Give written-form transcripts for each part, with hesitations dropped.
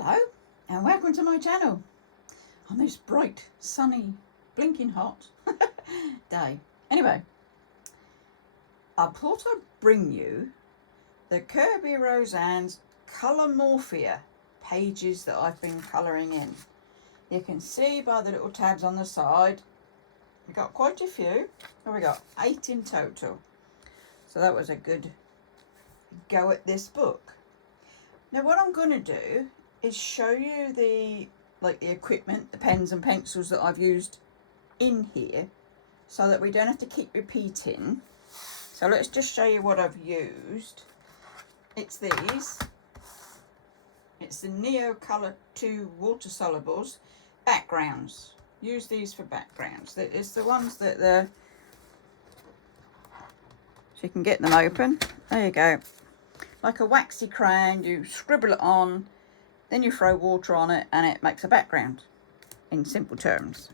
Hello and welcome to my channel on this bright, sunny, blinking hot day. Anyway, I thought I'd bring you the Kerby Rosanes Coloumorphia pages that I've been colouring in. You can see by the little tabs on the side, we got quite a few. Oh, we got 8 in total. So that was a good go at this book. Now what I'm going to do is show you the equipment, the pens and pencils that I've used in here so that we don't have to keep repeating. So let's just show you what I've used. It's these. It's the Neo Colour 2 water solubles backgrounds. Use these for backgrounds. It's the ones that so you can get them open. There you go. Like a waxy crayon, you scribble it on, then you throw water on it and it makes a background, in simple terms.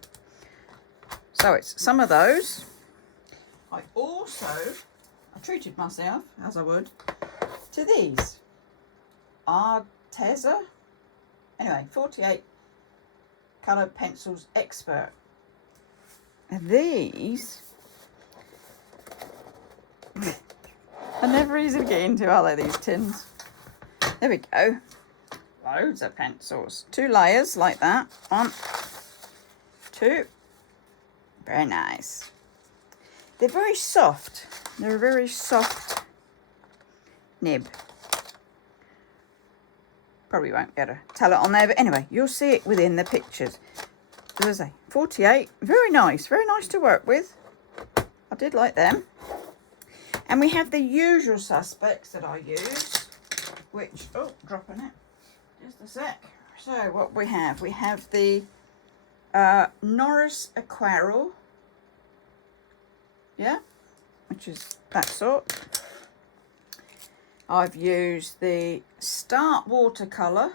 So it's some of those. I treated myself, as I would, to these. Arteza. Anyway, 48 colour pencils expert. And these are never easy to get into, are they, these tins? There we go. Loads of pencils. 2 layers like that. 1, 2. Very nice. They're very soft. They're a very soft nib. Probably won't be able to tell it on there, but anyway, you'll see it within the pictures. As I say, 48. Very nice to work with. I did like them. And we have the usual suspects that I use, which, oh, dropping it, just a sec. So what we have the Norris Aquarel, yeah, which is that sort. I've used the Start Watercolour,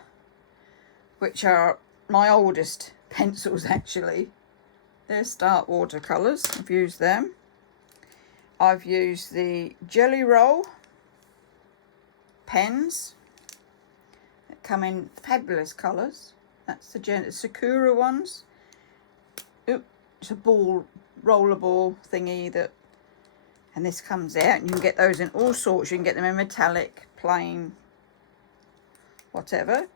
which are my oldest pencils actually. They're Start Watercolours, I've used them. I've used the Jelly Roll pens that come in fabulous colours. That's the Sakura ones. Oop, it's a rollerball thingy and this comes out, and you can get those in all sorts. You can get them in metallic, plain, whatever.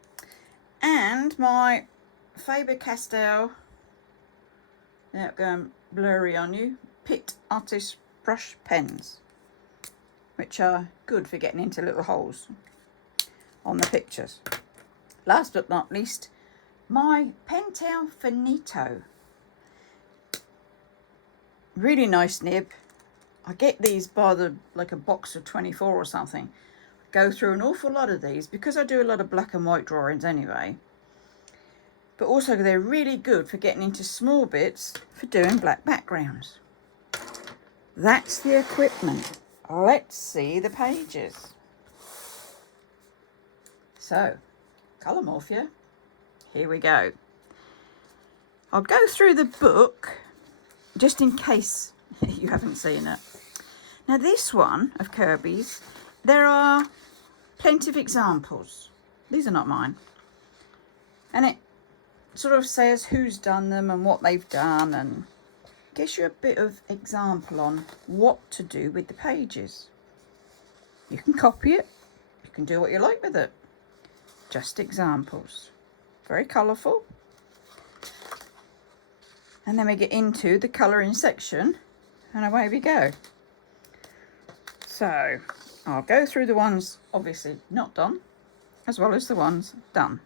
And my Faber-Castell, they're going blurry on you, Pitt Artist brush pens, which are good for getting into little holes on the pictures. Last but not least, my Pentel Finito. Really nice nib. I get these by like a box of 24 or something. I go through an awful lot of these because I do a lot of black and white drawings anyway. But also they're really good for getting into small bits for doing black backgrounds. That's the equipment. Let's see the pages. So, Coloumorphia, here we go. I'll go through the book just in case you haven't seen it. Now this one of Kerby's, there are plenty of examples. These are not mine. And it sort of says who's done them and what they've done, and gives you a bit of example on what to do with the pages. You can copy it. You can do what you like with it. Just examples. Very colourful. And then we get into the colouring section, and away we go. So I'll go through the ones obviously not done, as well as the ones done.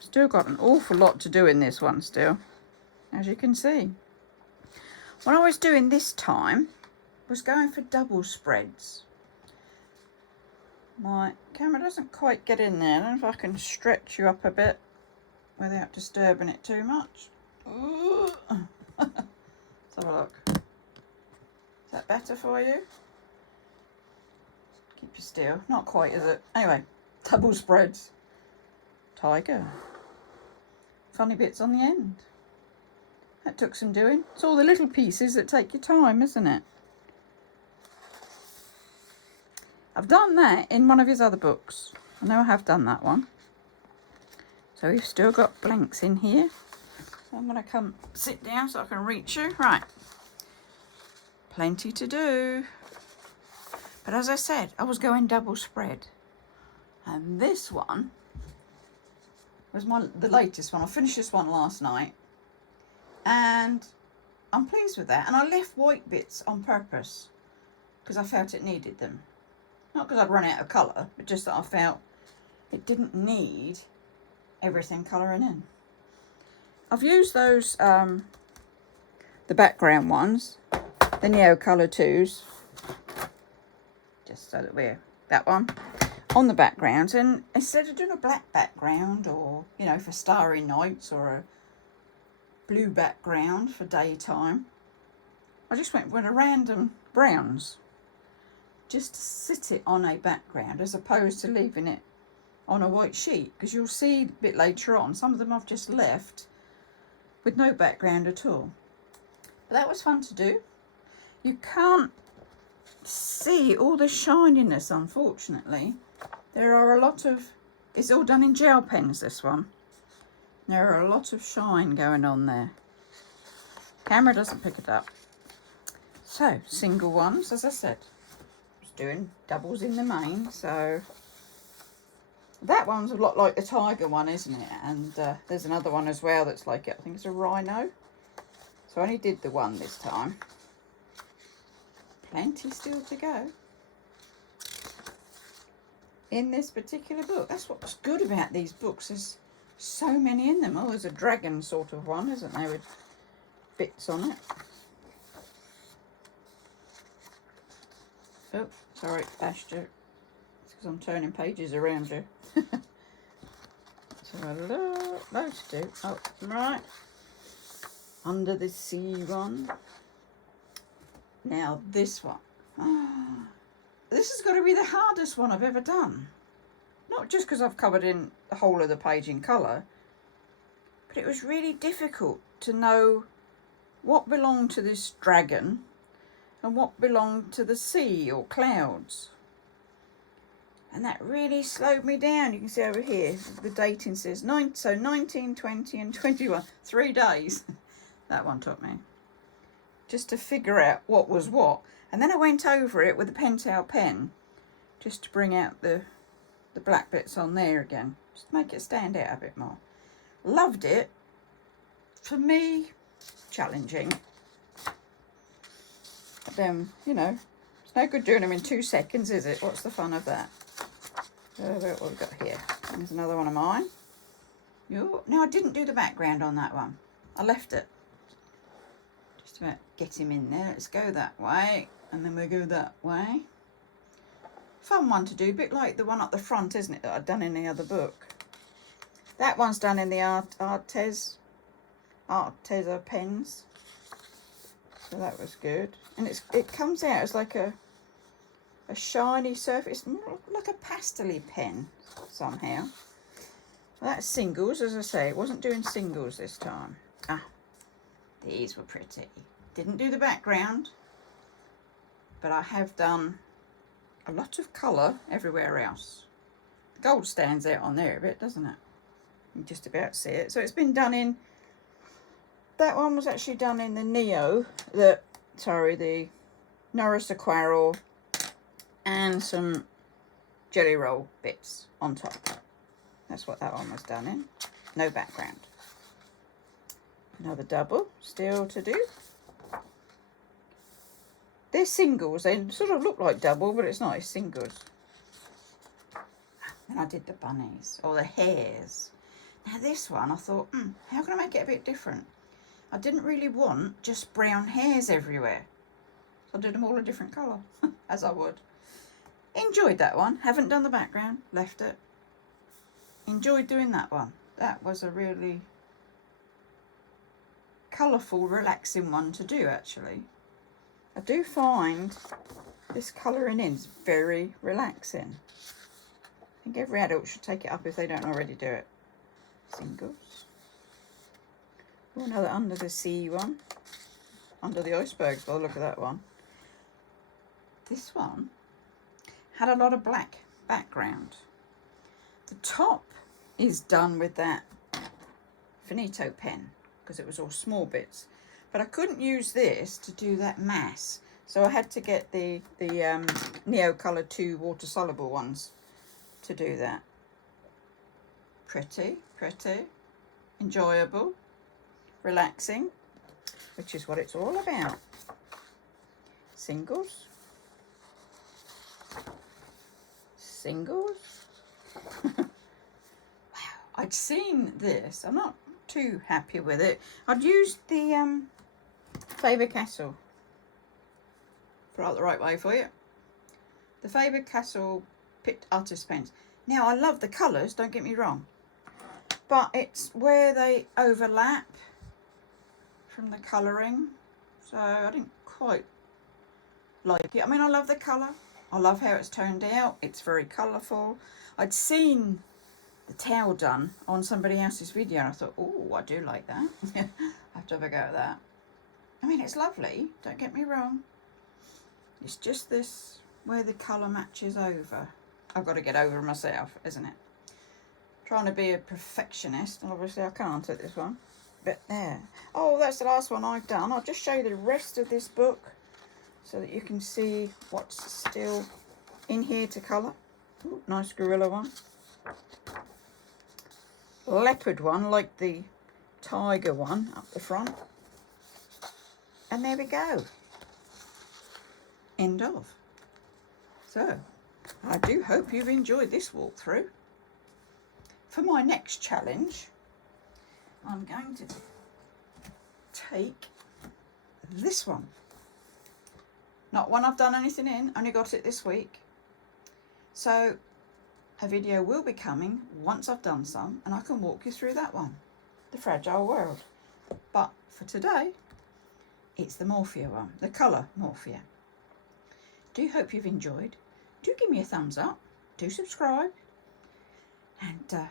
Still got an awful lot to do in this one still, as you can see. What I was doing this time was going for double spreads. My camera doesn't quite get in there. I don't know if I can stretch you up a bit without disturbing it too much. Ooh. Let's have a look. Is that better for you? Keep you still. Not quite, is it? Anyway, double spreads. Tiger. Funny bits on the end. That took some doing. It's all the little pieces that take your time, isn't it? I've done that in one of his other books. I know I have done that one. So we've still got blanks in here. So I'm going to come sit down so I can reach you. Right. Plenty to do. But as I said, I was going double spread. And this one was the latest one. I finished this one last night. And I'm pleased with that. And I left white bits on purpose because I felt it needed them. Not because I'd run out of colour, but just that I felt it didn't need everything colouring in. I've used those, the background ones, the Neo Colour 2s, just so that we're, that one, on the background. And instead of doing a black background or, you know, for starry nights or a blue background for daytime, I just went with a random browns, just to sit it on a background as opposed to leaving it on a white sheet, because you'll see a bit later on, some of them I've just left with no background at all. But that was fun to do. You can't see all the shininess, unfortunately. There are a lot of, it's all done in gel pens, this one. There are a lot of shine going on there. Camera doesn't pick it up. So, single ones, as I said. I was doing doubles in the main, so that one's a lot like the tiger one, isn't it? And there's another one as well that's like it. I think it's a rhino. So I only did the one this time. Plenty still to go in this particular book. That's what's good about these books. There's so many in them. Oh, there's a dragon sort of one, isn't there, with bits on it. Oh, sorry, bashed you. It's because I'm turning pages around you. So loads to do. Oh, right. Under the Sea one. Now this one. This has got to be the hardest one I've ever done. Not just because I've covered in the whole of the page in colour, but it was really difficult to know what belonged to this dragon and what belonged to the sea or clouds. And that really slowed me down. You can see over here, the dating says 19, 20 and 21. 3 days that one took me. Just to figure out what was what. And then I went over it with a Pentel pen just to bring out the black bits on there again. Just to make it stand out a bit more. Loved it. For me, challenging. But then, you know, it's no good doing them in 2 seconds, is it? What's the fun of that? What have we got here? There's another one of mine. Now, I didn't do the background on that one. I left it. Just about get him in there. Let's go that way. And then we'll go that way. Fun one to do. A bit like the one up the front, isn't it? That I'd done in the other book. That one's done in the Arteza pens. So that was good. And it comes out as like a shiny surface, like a pastel-y pen somehow. Well, that's singles, as I say. It wasn't doing singles this time. Ah, these were pretty. Didn't do the background, but I have done a lot of colour everywhere else. The gold stands out on there a bit, doesn't it? You can just about see it. So it's been done in, that one was actually done in the the Norris Aquarel, and some jelly roll bits on top. That's what that one was done in. No background. Another double still to do. They're singles. They sort of look like double, but it's not. It's singles. Then I did the bunnies, or the hares. Now this one, I thought, how can I make it a bit different? I didn't really want just brown hairs everywhere. So I did them all a different colour, as I would. Enjoyed that one. Haven't done the background. Left it. Enjoyed doing that one. That was a really colourful, relaxing one to do, actually. I do find this colouring in is very relaxing. I think every adult should take it up if they don't already do it. Singles. Oh, another Under the Sea one. Under the icebergs, by the look at that one. This one had a lot of black background. The top is done with that finito pen because it was all small bits, but I couldn't use this to do that mass, so I had to get the Neocolor 2 water soluble ones to do that. Pretty, enjoyable, relaxing, which is what it's all about. Singles. Wow, I'd seen this. I'm not too happy with it. I'd used the Faber-Castell. Put it out the right way for you. The Faber-Castell Picked Artist Pens. Now, I love the colours, don't get me wrong, but it's where they overlap from the colouring, so I didn't quite like it. I mean, I love the colour. I love how it's turned out. It's very colourful. I'd seen the tail done on somebody else's video and I thought, oh, I do like that. I have to have a go at that. I mean, it's lovely, don't get me wrong. It's just this where the colour matches over. I've got to get over myself, isn't it? Trying to be a perfectionist, and obviously I can't at this one. But there. Oh, that's the last one I've done. I'll just show you the rest of this book so that you can see what's still in here to colour. Ooh, nice gorilla one. Leopard one, like the tiger one up the front. And there we go. End of. So, I do hope you've enjoyed this walkthrough. For my next challenge, I'm going to take this one. Not one I've done anything in, only got it this week. So a video will be coming once I've done some and I can walk you through that one, the Fragile World. But for today, it's the Morphia one, the Coloumorphia. Do hope you've enjoyed. Do give me a thumbs up, do subscribe, and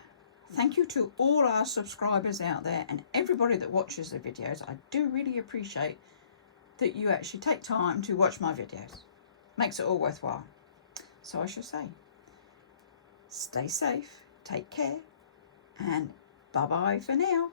thank you to all our subscribers out there and everybody that watches the videos. I do really appreciate that you actually take time to watch my videos. Makes it all worthwhile. So I shall say, stay safe, take care, and bye-bye for now.